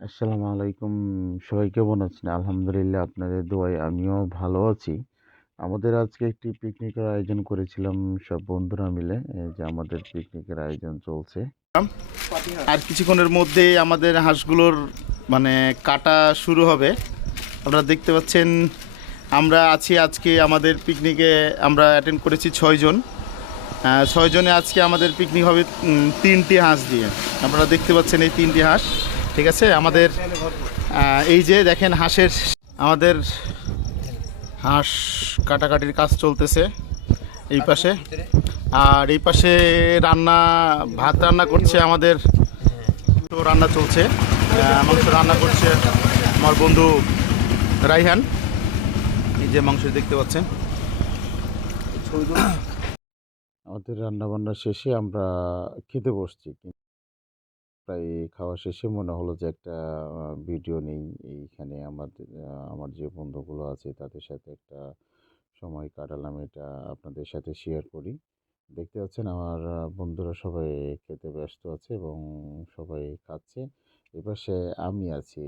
আসসালামু আলাইকুম। সবাই কেমন আছেন? আলহামদুলিল্লাহ আপনাদের দোয়ায় আমিও ভালো আছি। আমাদের আজকে একটি পিকনিকের আয়োজন করেছিলাম সব বন্ধুরা মিলে। এই যে আমাদের পিকনিকের আয়োজন চলছে। আর কিছুক্ষণের মধ্যেই আমাদের হাঁসগুলোর মানে কাটা শুরু হবে। আপনারা দেখতে পাচ্ছেন আমরা আছি আজকে আমাদের পিকনিকে। আমরা অ্যাটেন্ড করেছি 6 জন। 6 জনে আজকে আমাদের পিকনিক হবে 3টি হাঁস দিয়ে। আপনারা দেখতে পাচ্ছেন এই 3টি হাঁস। ঠিক আছে, আমাদের এই যে দেখেন হাঁসের আমাদের হাঁস কাটাকাটির কাজ চলতেছে এই পাশে। আর এই পাশে ভাত রান্না করছে আমাদের, তো রান্না চলছে। মাংস রান্না করছে আমার বন্ধু রাইহান। এই যে মাংস দেখতে পাচ্ছেন। আমাদের রান্নাবান্না শেষে আমরা খেতে বসছি। প্রায় খাওয়া শেষে মনে হলো যে একটা ভিডিও নেই। এইখানে আমার যে বন্ধুগুলো আছে তাদের সাথে একটা সময় কাটালাম, এটা আপনাদের সাথে শেয়ার করি। দেখতে পাচ্ছেন আমার বন্ধুরা সবাই খেতে ব্যস্ত আছে এবং সবাই খাচ্ছে। এপাশে আমি আছি।